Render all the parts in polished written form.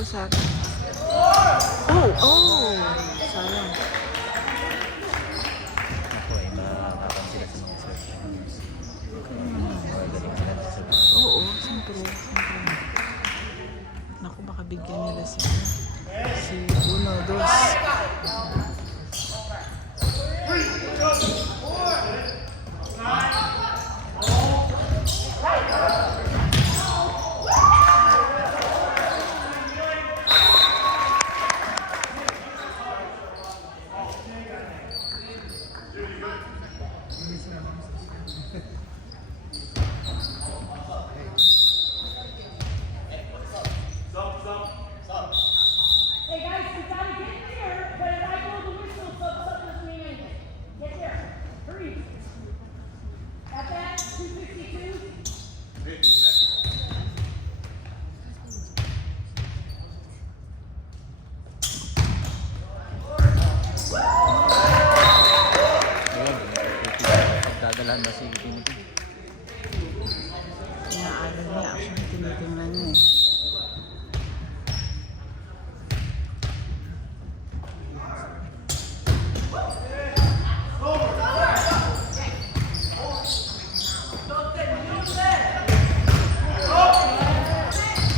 Usap. Oh! Sayang. Ako ay makakapan sila sa mga search. Magaling sila sa search. Oo, siyempre. Naku, baka bigyan nila si Uno, Dos. Hey guys, we gotta get there, but if I blow the whistle, something doesn't mean anything. Get there. Hurry. Got that? 262? Pagdadalahan ba si Timothy? Inaaral niya. Actually, tinitingnan niya eh.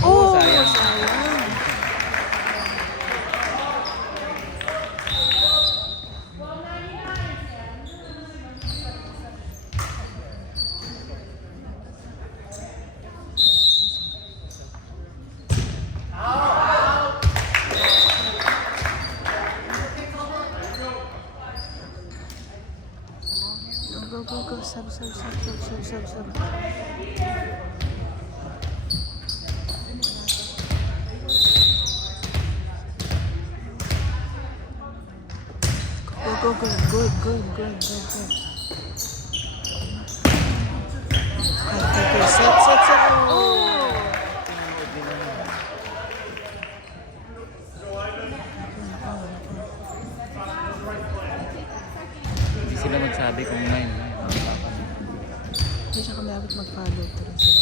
Oh, sayang. sayang. Go. Sub. Go. Good. Okay. Set. Oh! Hindi sila magsabi kung may Hindi siya kami dapat mag-follow through sila.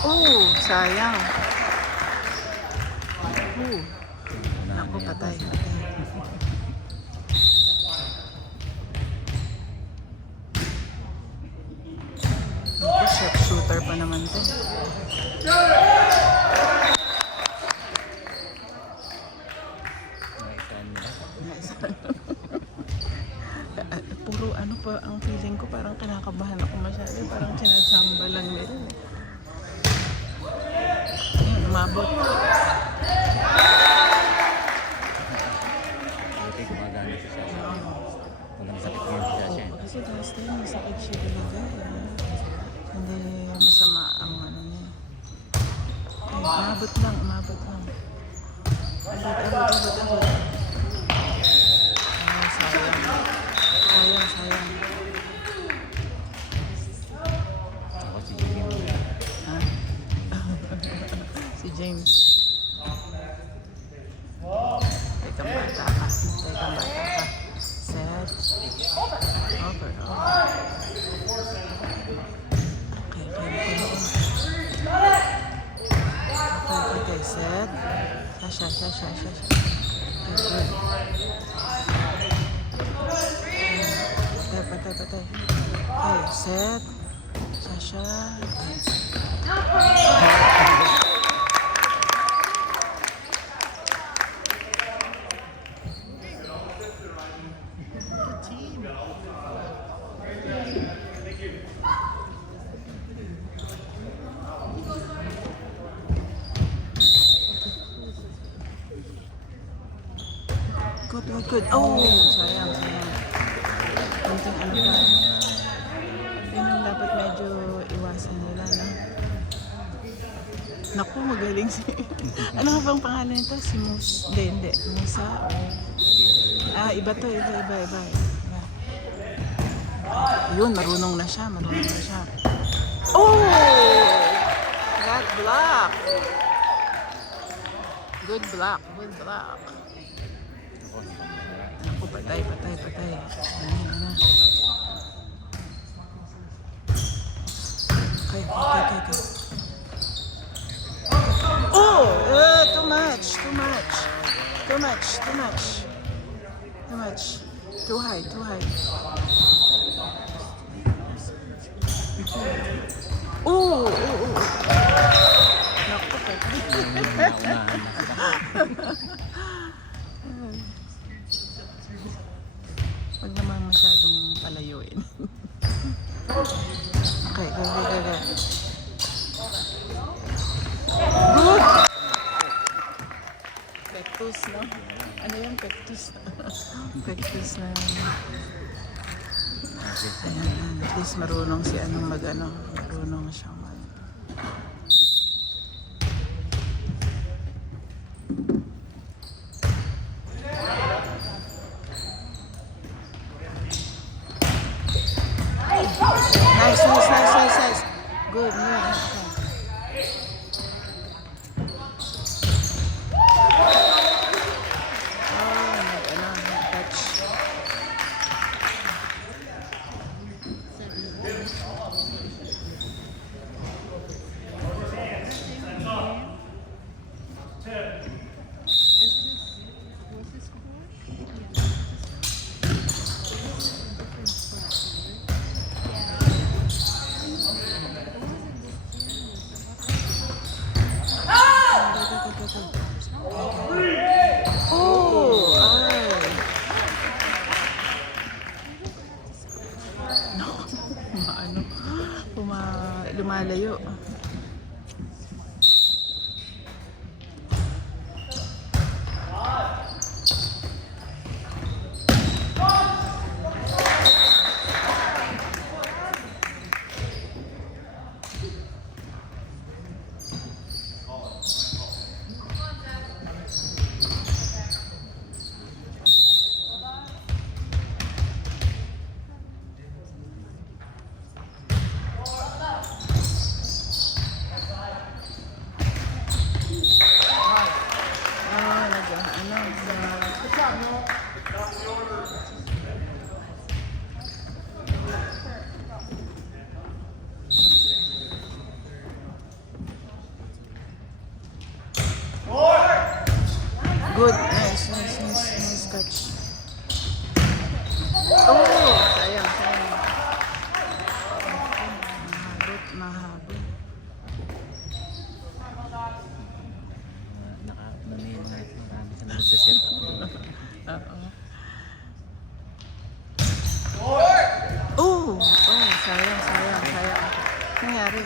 Oh, sayang. Oh, naku, patay. Naku, shooter pa naman to. Puro ano pa ang feeling ko, parang kinakabahan ako masyado, parang sinasamba lang nila. Umabot. buti gumagana siya siya. Walang sakit niya siya siya. Kasi last time, masakit siya talaga. Hindi masama ang ano niya. Umabot lang. Abot. Sayang. Ako si Jimmy. Ha? Si James. Teka bata ka. Set. Over. Okay. Set. Sasha. Good. Patay. Okay, set. Sasha. Good. Oh, sayang. Kunting ano ba? Yun ang dapat medyo iwasan nila, no? Naku, magaling si... Ano nga bang pangalan nito? Si Hindi. Musa. Iba to. Iba. Yun, marunong na siya. Oh! That block! Good block. Naku, patay. Ayan na. Okay. Oh! Too much. Too high. Oh! Naku, patay. Naunahan na sila. Huwag naman masyadong palayuin. Okay, go. Good! Pectus, no? Ano yung pectus? Pectus na... Ayan, at least marunong si anong marunong siyang mag... Nice. Good. Touch. Oh, ay. Lumalayo. Good. Nice catch. Oh, sayang. Mahabot. Marami sa nagsiset up. Oo. Sayang. Nangyari.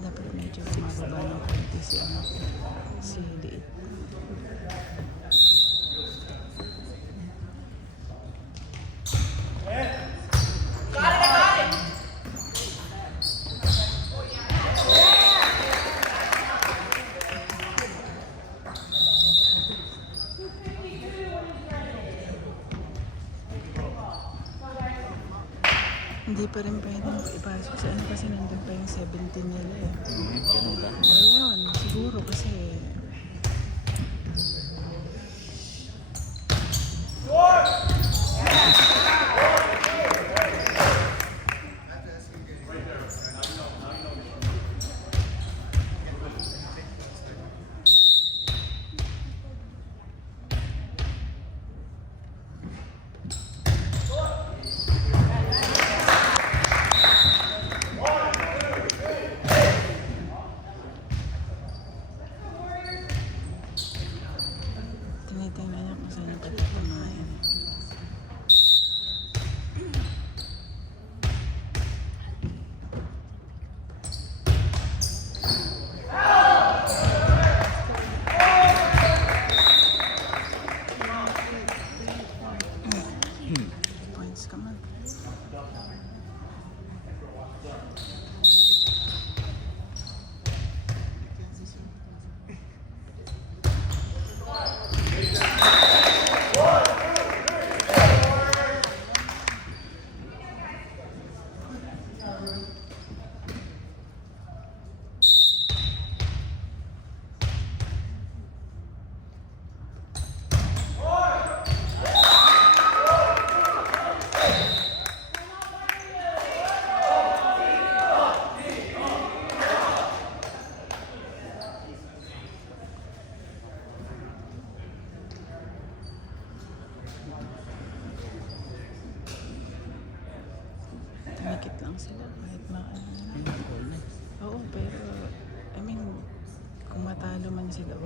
Dapat medyo mababa ng konti si Liit. Hindi pa rin pwedeng ipasok sa ano kasi nandun pa yung 17 nila eh. Ganun ba? Ayun, siguro kasi...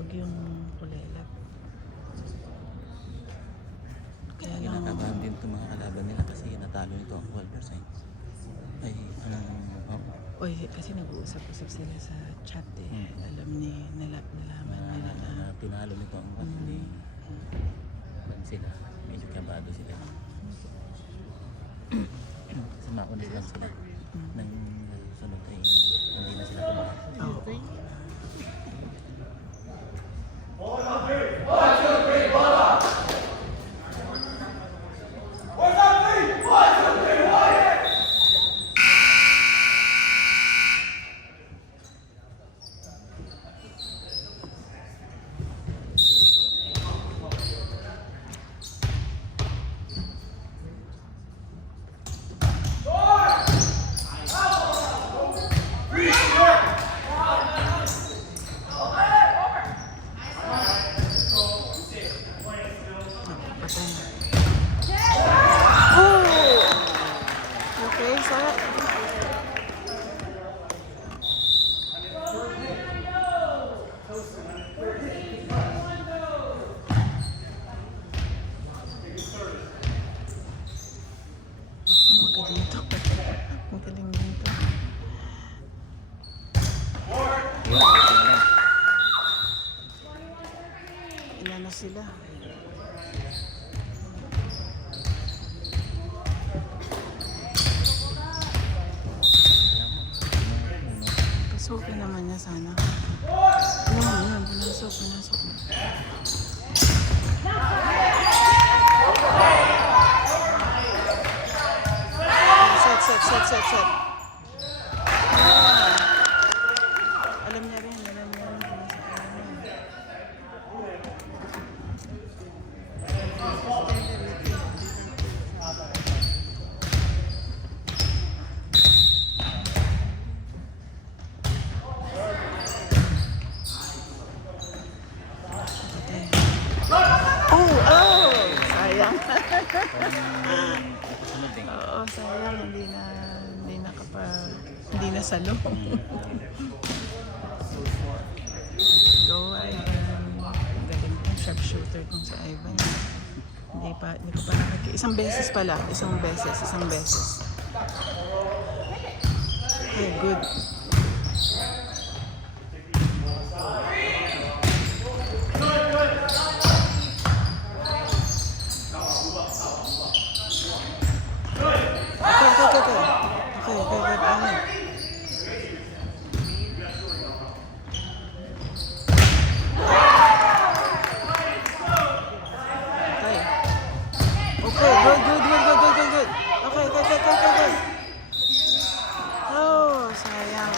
wag yung kulelat. Kaya lang, Kinakabahan din itong mga kalaban nila kasi natalo nito ang 12%. Ay, oy, kasi nag-uusap-usap sila sa chat eh. Alam nalaman nila na. na pinalo nito ang hindi. Pag sila, medyo kabado sila. Kasi mauna lang sila. Nang sunod ay hindi na sila kabado. Oo. Patay na. Oh! Okay, set. Ako, magaling to. Magaling din to. Ilan na sila? Pasukin naman niya sana. Yun, pinasok. Set. Ah. Alam niya rin kung nasa alam niya. Oh! Sayang. Sunod din. Oo, sayang. Hindi na salo. Go, Ivan. Galing kong sharpshooter kung sa Ivan. Hindi ko pa nakikita. Isang beses. Okay, good. Okay, good. Okay, good. Oh, sayang.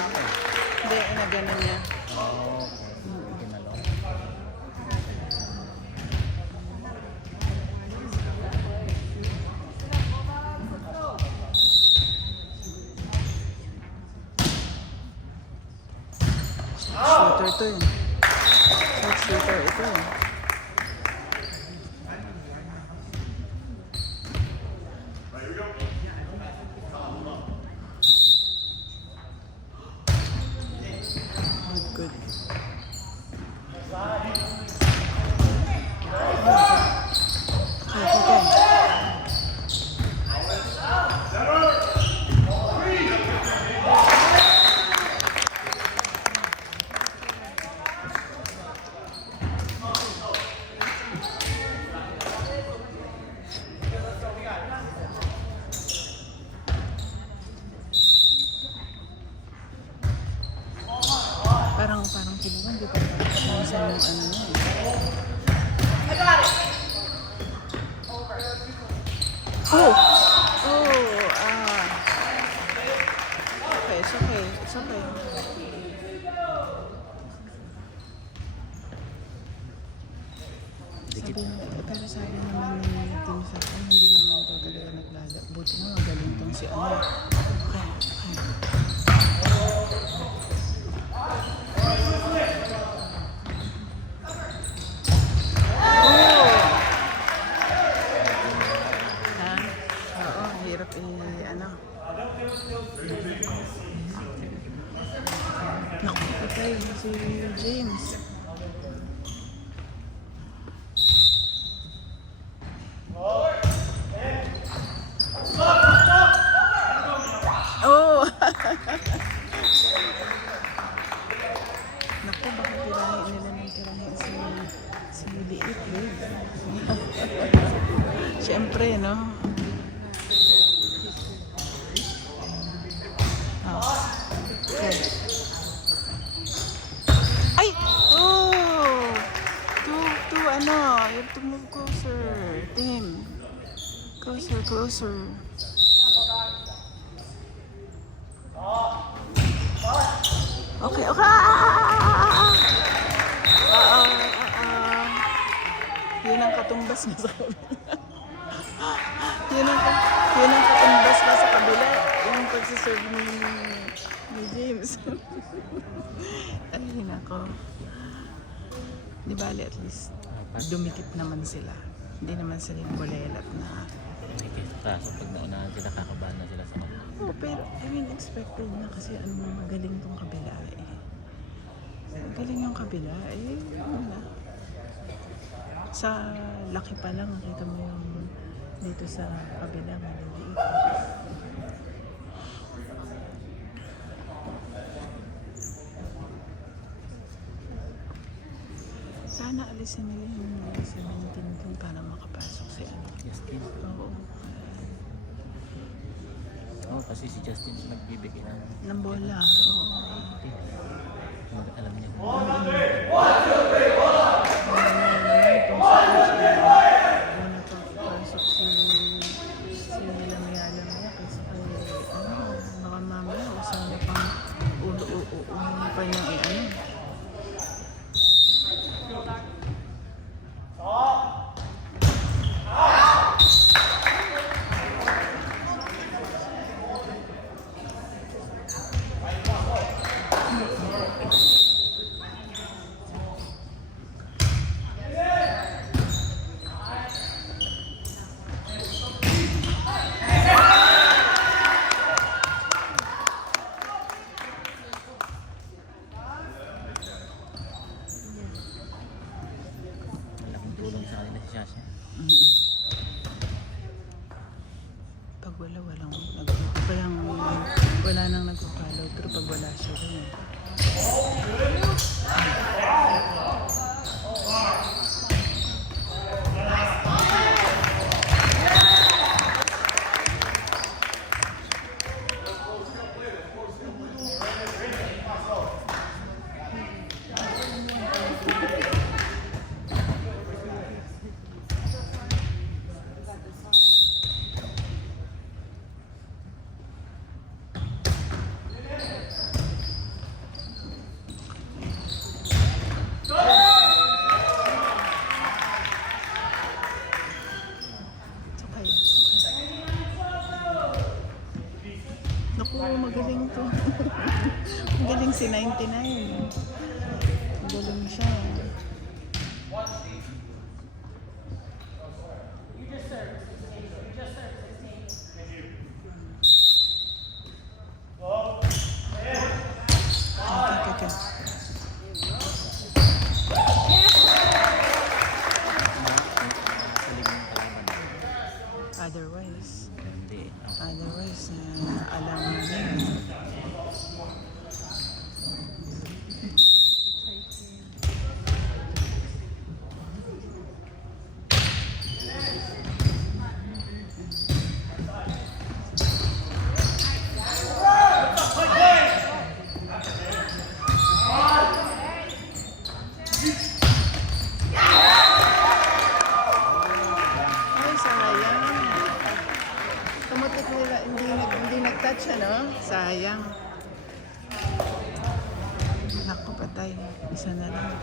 Hindi, ganun niya. Ginalo. Shooter to yun. Shooter ito yun. Good. Okay. Parang kinuha, hindi ko alam sa yung ano niya. Oh! Okay, it's okay. Pero sabi naman ni Tim sa akin, hindi naman daw talaga naglala. Buti na magaling tong si ano. Okay. Hirap ano. Naku, patay si James. Siyempre, no? Oh. Okay. Ay! Oh! To ano, you have to move closer. Tim. Closer, closer. Okay, okay. Yun ang katumbas na sa kabila. yun ang katumbas na sa kabila. Yung pagsiserve ni James. Ay, nako. Di bali, at least dumikit naman sila. Hindi naman sila yung bulelat na. Kaso pag naunahan sila, kakabahan na sila sa kanila. Oh, pero I mean, expected na kasi magaling tong kabila eh. Magaling yung kabila eh. Ano na. Sa laki pa lang, nakita mo yung dito sa kabila, maliliit. Sana alisin nila yung 17 dun para makapasok si ano. Justin. Oo. Oo, kasi si Justin nagbibigay Ng bola. Oo. Alam niya. Pasok si Lamia kasi baka mamaya usama pang ulo pa niya ano. Malaking tulong sa kanila si Shasha. Pag walang kaya wala nang nagpo-follow pero pag wala siya rin. Okay. Naku, magaling to. Magaling si 99. Magaling siya. Okay. Salig ng kalaban. Otherwise, Hindi. alam mo na. Ay, sayang. Kamutik nila, hindi nag-touch, ano? Sayang. Naku, patay. Isa na lang.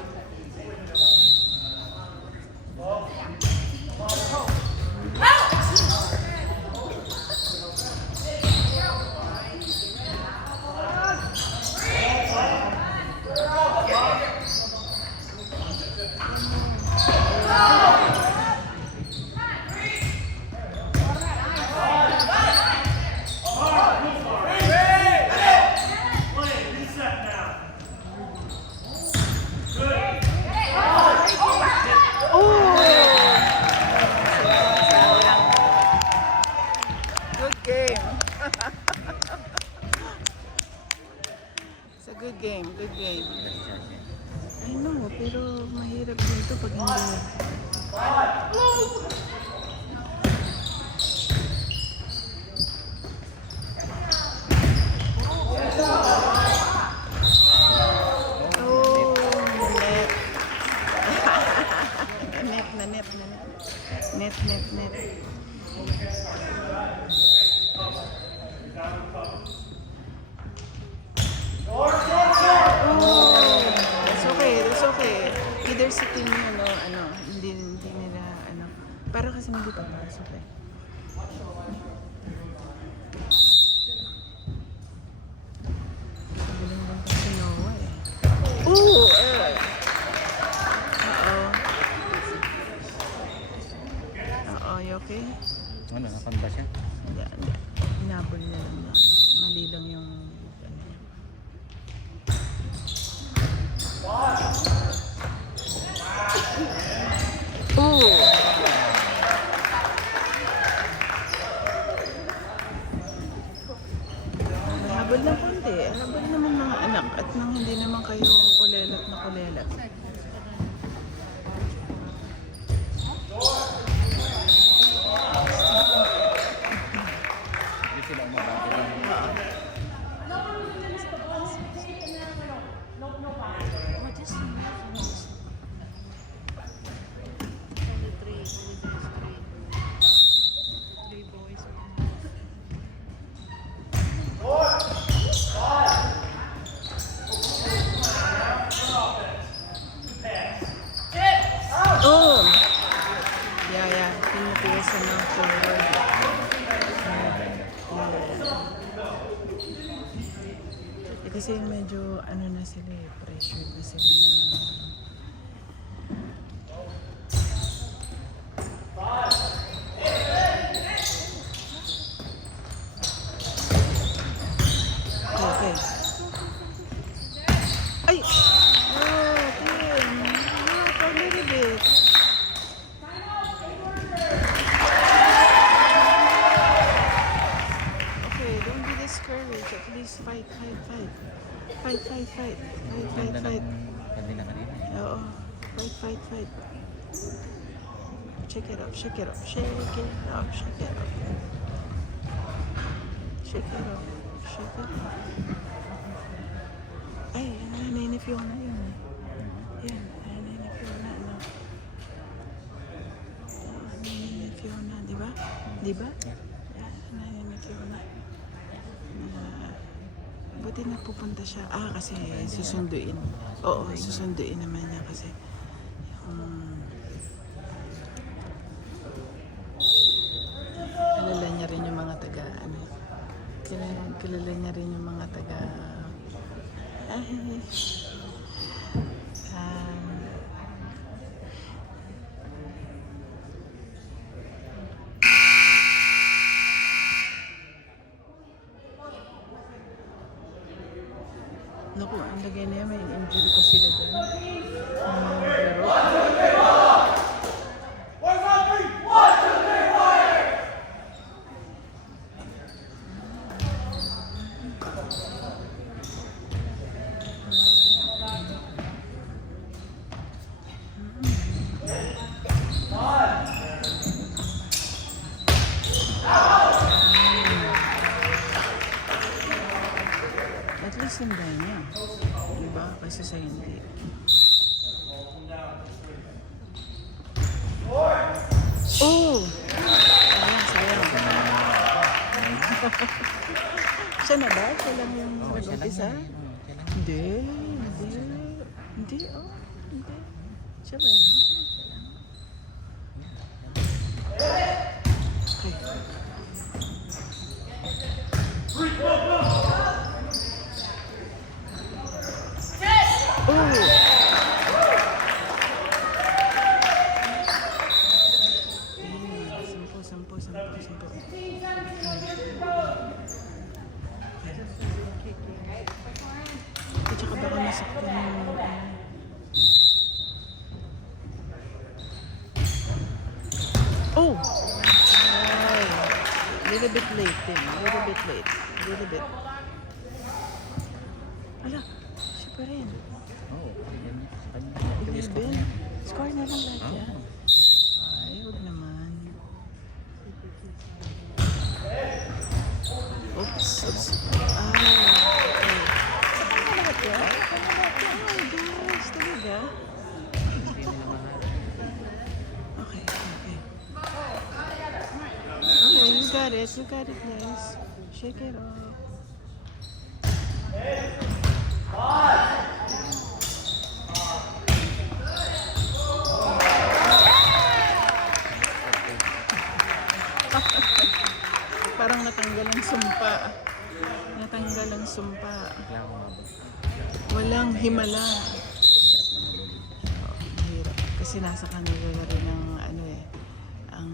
Good game. It's a good game, good game. I know, pero mahirap din to pag hindi. sa team hindi nila, para kasi hindi papasok eh. Galing lang si Noah eh. Oo! Oo, you okay? Ano, nakanda siya? Hindi. Hinabol niya lang na. Mali lang yung Oo! Habol ng konti. Habol naman mga anak at nang hindi naman kayo kulelat na kulelat. Hindi sila umabago lang. Oh! Yeah. Pinatigasan ng forward. Kasi medyo na sila eh. Pressured na sila na okay. Ay! Oh, Tim. A little bit. Okay, don't be discouraged. At least fight. Ganda ng kanila kanina eh. Oo. Fight. Check it out. Ay, nanay ni Fiona yun. Yan, nanay ni Fiona. Nanay ni Fiona, di ba? Yan, nanay ni Fiona. Buti na pupunta siya. Kasi susunduin. Oo, susunduin naman niya kasi. Kilala niya rin yung mga taga, kilala niya rin yung mga taga, naku, ang lagay niya may injury pa sila dyan. At least ang dahil niya. Diba? Kasi sa hindi. Oh! Sayang. Siya na ba? Siya lang yung nag-umpisa? Hindi. Hindi. Siya ba yan? Sampo. At saka baka masaktan yung oh! Ay! Little bit late din. Little bit. Ala! Siya pa rin. Oo, yan sa kanya. Ibin. Score na lang lahat yan. Ay, huwag naman. Oops. Okay. Saan na lahat yan? Oh my gosh, talaga? Okay. Okay, you got it guys. Shake it off. sumpa. Bigla akong mabot. Walang himala. Mahirap na mabot. Oo, mahirap. Kasi nasa kanila na rin ang ano eh, ang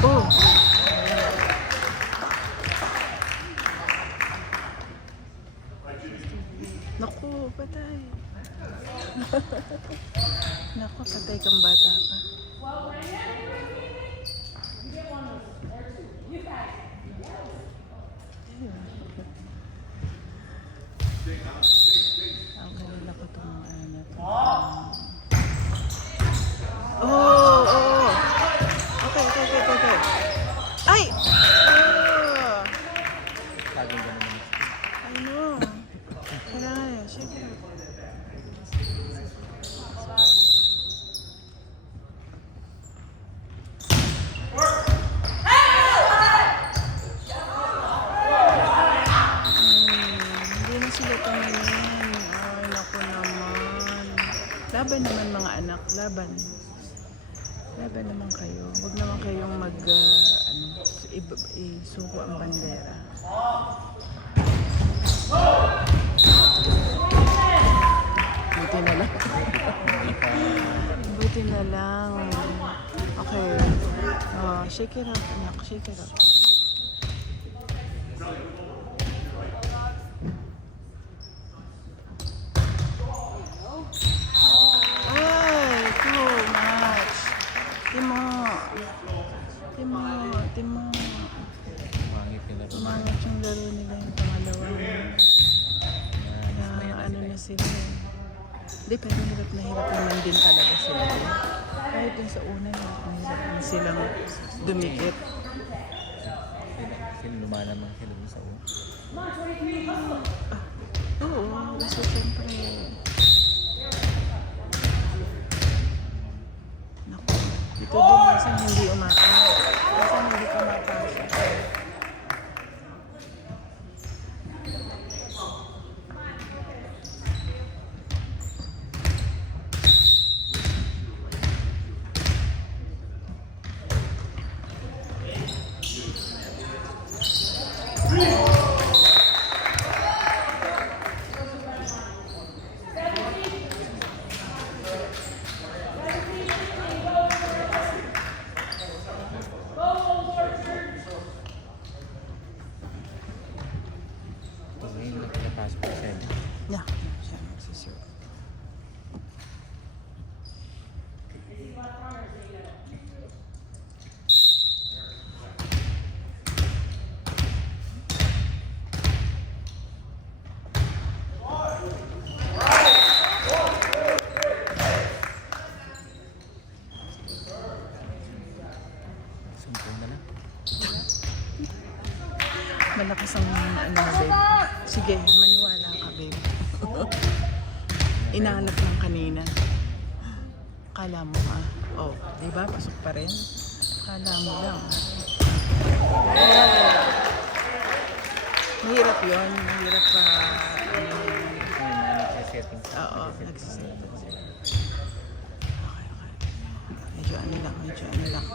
oh! Naku, patay. Naku, patay kang bata ka. Ang kanila ko itong ano na to. Oh, oh. Okay, okay, okay, okay, okay. Ay! Oh! Laging ganun naman. I know. Kailangan yun. Shake it. Hindi na sila tumingin. Ay, naku naman. Laban naman mga anak. Laban. Laban naman kayo. Huwag naman kayong isuko ang bandera. Buti na lang. Buti na lang. Okay. Oh, shake it up, anak. Shake it up. Ay, too much. Timo. Timo. Timo. Umangit nila. Umangit yung laro nila yung pangalawa. Na ano na sila. Hindi, pero hirap naman din talaga sila. Kahit yung sa una, hirap na silang dumikit. Kasi lumanan naman sila dun sa una. Oo, kasi siyempre. Naku, ito din minsan hindi umatay. Minsan hindi ka mapasok. Ngayon, pinapasok ko siya. Yeah, siya magsisir. Sumpong na lang. Malakas ang ano, babe. Sige, maniwala ka, babe. Inalap lang kanina. Kala mo ka. Oh, di ba? Pasok pa rin. Kala mo lang. Oh. Mahirap yun. Mahirap pa. May mga nagsisettings. Oo, nagsisettle sila. Okay, okay. Medyo ano lang, medyo ano lang.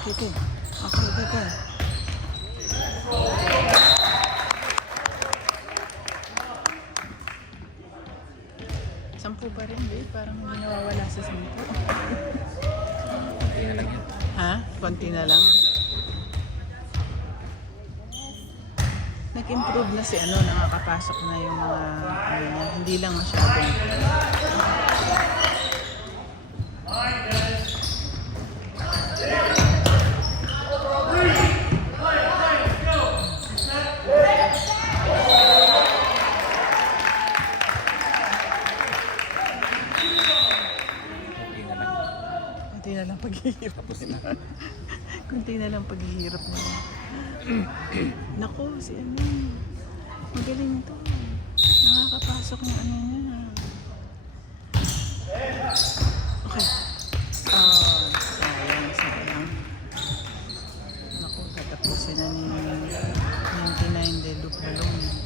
Okay, okay. Okay, okay, okay. Sampu pa rin, babe. Parang hindi nawawala sa 10. Konti na lang yun. Ha? Konti na lang. Nag-improve na si ano, nakakapasok na yung mga ano niya. Hindi lang masyadong. Konti na lang. Kunti na lang paghihirap. Tapos na. Kunti na lang paghihirap nila. Naku, si ano. Magaling to. Nakakapasok ng ano niya. Okay. Oh, sayang. Naku, tatapusin na ni 99 de Luke Balong.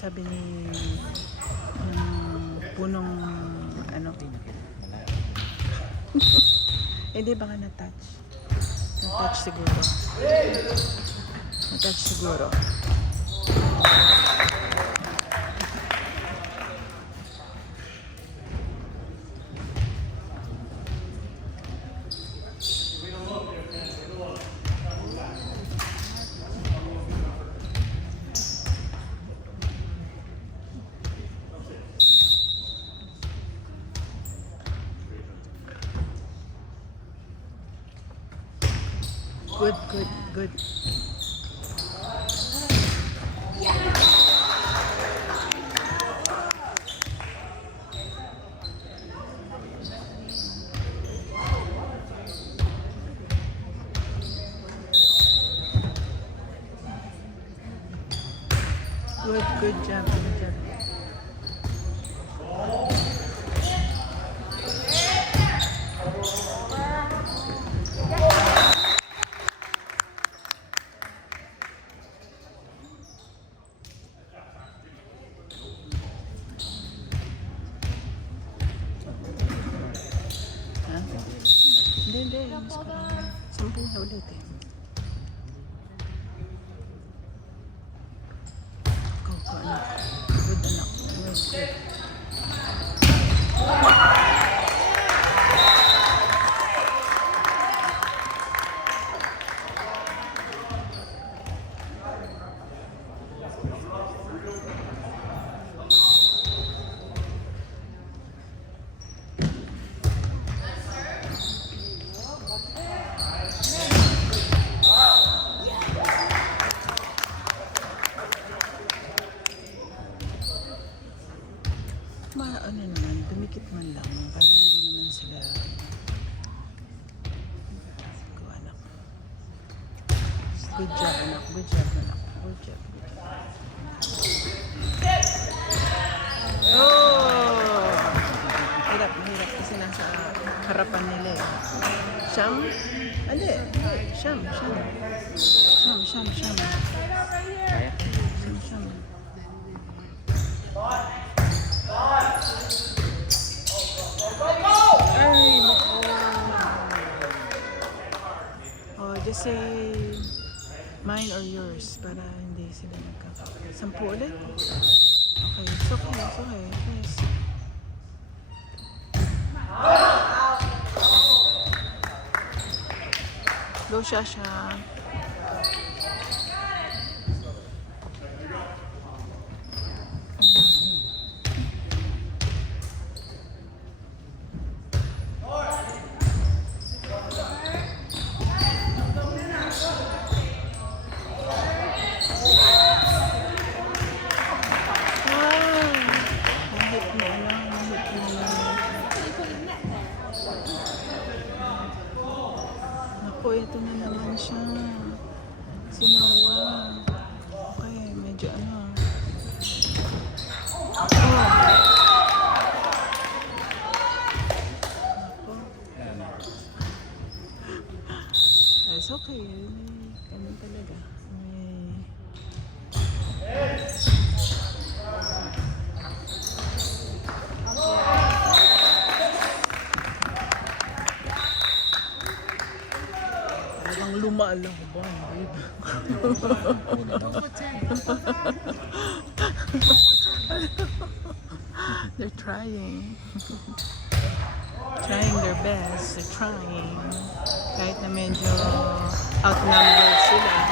sabi ni punong ano. Hindi baka na-touch. Na-touch siguro. Na-touch siguro. Good, good, good. Good job, good job. Ha? Hindi. Mas parang 10 na ulit eh. Go, anak. Good, anak. Good. Ano naman, dumikit man lang para hindi naman sila gawa anak. Good job anak, good job. Oh! Mahirap kasi nasa harapan nila eh. Siyam? Hindi. Siyam. Kaya? Siyam. Ay, oh, just say mine or yours para hindi sila nagkaka. 10 ulit? Okay, it's okay. Yes. Go, Shasha. Naku, ito na naman siya. Si Noah. Okay, medyo ano. Naku. It's okay. Ganun talaga. Parang lumalang ba? They're trying. Trying their best. They're trying. Kahit na medyo outnumbered sila.